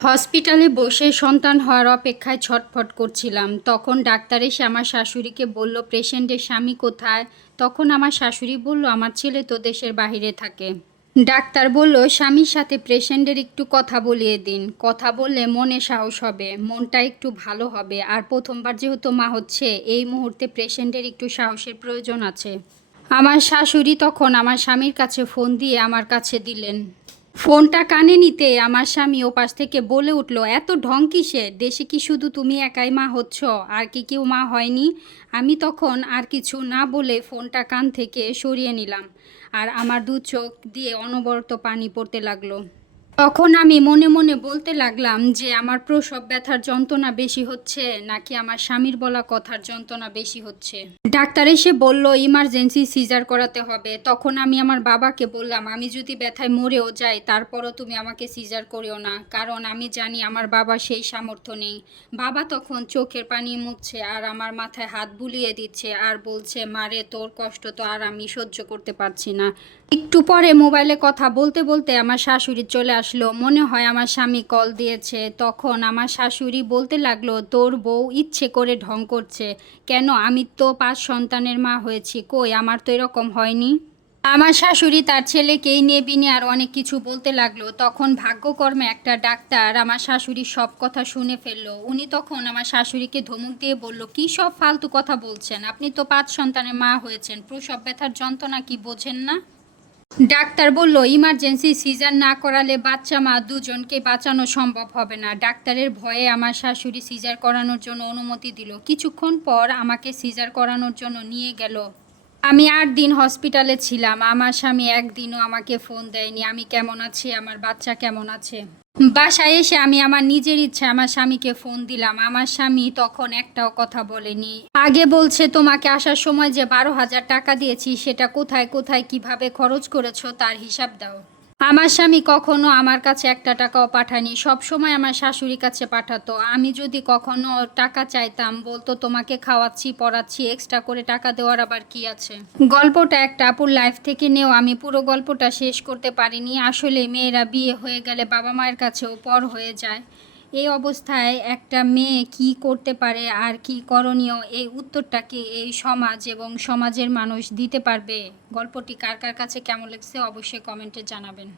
হসপিটালে বসে সন্তান হওয়ার অপেক্ষায় ছটফট করছিলাম। তখন ডাক্তার এসে আমার শাশুড়িকে বলল, পেশেন্টের স্বামী কোথায়? তখন আমার শাশুড়ি বলল, আমার ছেলে তো দেশের বাহিরে থাকে। ডাক্তার বলল, স্বামীর সাথে পেশেন্টের একটু কথা বলিয়ে দিন। কথা বললে মনে সাহস হবে, মনটা একটু ভালো হবে। আর প্রথমবার যেহেতু মা হচ্ছে, এই মুহূর্তে পেশেন্টের একটু সাহসের প্রয়োজন আছে। আমার শাশুড়ি তখন আমার স্বামীর কাছে ফোন দিয়ে আমার কাছে দিলেন। ফোনটা কানে নিতে আমার স্বামী ওপাশ থেকে বলে উঠল, এত ঢং কিসের? দেশে কি শুধু তুমি একাই মা হচ্ছ? আর কি কেউ মা হয়নি? আমি তখন আর কিছু না বলে ফোনটা কান থেকে সরিয়ে নিলাম। আর আমার দু চোখ দিয়ে অনবরত পানি পড়তে লাগলো। তখন আমি মনে মনে বলতে লাগলাম যে আমার প্রসব ব্যথার যন্ত্রণা বেশি হচ্ছে নাকি আমার স্বামীর বলা কথার যন্ত্রণা বেশি হচ্ছে। ডাক্তার এসে বলল, ইমার্জেন্সি সিজার করাতে হবে। তখন আমি আমার বাবাকে বললাম, আমি যদি ব্যথায় মরেও যাই তারপরও তুমি আমাকে সিজার করিও না, কারণ আমি জানি আমার বাবা সেই সামর্থ্য নেই। বাবা তখন চোখের পানি মুছছে আর আমার মাথায় হাত বুলিয়ে দিচ্ছে আর বলছে, মারে তোর কষ্ট তো আর আমি সহ্য করতে পারছি না। একটু পরে মোবাইলে কথা বলতে বলতে আমার শাশুড়ি চলে আসলো। মনে হয় আমার স্বামী কল দিয়েছে। তখন আমার শাশুড়ি বলতে লাগলো, তোর বউ ইচ্ছে করে ঢং করছে। কেন? আমি তো 5 সন্তানের মা হয়েছি, কই আমার তো এরকম হয়নি। আমার শাশুড়ি তার ছেলেকেই নিয়ে বিনে আর অনেক কিছু বলতে লাগলো। তখন ভাগ্যকর্মে একটা ডাক্তার আমার শাশুড়ির সব কথা শুনে ফেললো। উনি তখন আমার শাশুড়িকে ধমক দিয়ে বলল, কী সব ফালতু কথা বলছেন? আপনি তো 5 সন্তানের মা হয়েছেন, প্রসব ব্যথার যন্ত্রণা কি বোঝেন না? ডাক্তার বলল, ইমার্জেন্সি সিজার না করালে বাচ্চা মা দুজনকে বাঁচানো সম্ভব হবে না। ডাক্তারের ভয়ে আমার শাশুড়ি সিজার করানোর জন্য অনুমতি দিল। কিছুক্ষণ পর আমাকে সিজার করানোর জন্য নিয়ে গেল। আমি 8 দিন হসপিটালে ছিলাম। আমার স্বামী একদিনও আমাকে ফোন দেয়নি আমি কেমন আছি, আমার বাচ্চা কেমন আছে। বাসায় এসে আমি আমার নিজের ইচ্ছে আমার স্বামীকে ফোন দিলাম। আমার স্বামী তখন একটাও কথা বলেনি। আগে বলছে, তোমাকে আসার সময় যে 12,000 টাকা দিয়েছি সেটা কোথায় কোথায় কিভাবে খরচ করেছো তার হিসাব দাও। আমার স্বামী কখনো আমার কাছে একটা টাকাও পাঠায়নি, সব সময় আমার শাশুড়ির কাছে পাঠাতো। আমি যদি কখনো টাকা চাইতাম বলতো, তোমাকে খাওয়াচ্ছি পড়াচ্ছি, এক্সট্রা করে টাকা দেওয়ার আবার কি আছে। গল্পটা একটা আপুর লাইফ থেকে নেও, আমি পুরো গল্পটা শেষ করতে পারিনি। আসলে মেয়েরা বিয়ে হয়ে গেলে বাবা মায়ের কাছেও পর হয়ে যায়। এই অবস্থায় একটা মেয়ে কি করতে পারে আর কি করণীয়, এই উত্তরটা কি এই সমাজ এবং সমাজের মানুষ দিতে পারবে? গল্পটি কার কার কাছে কেমন লাগছে অবশ্যই কমেন্টে জানাবেন।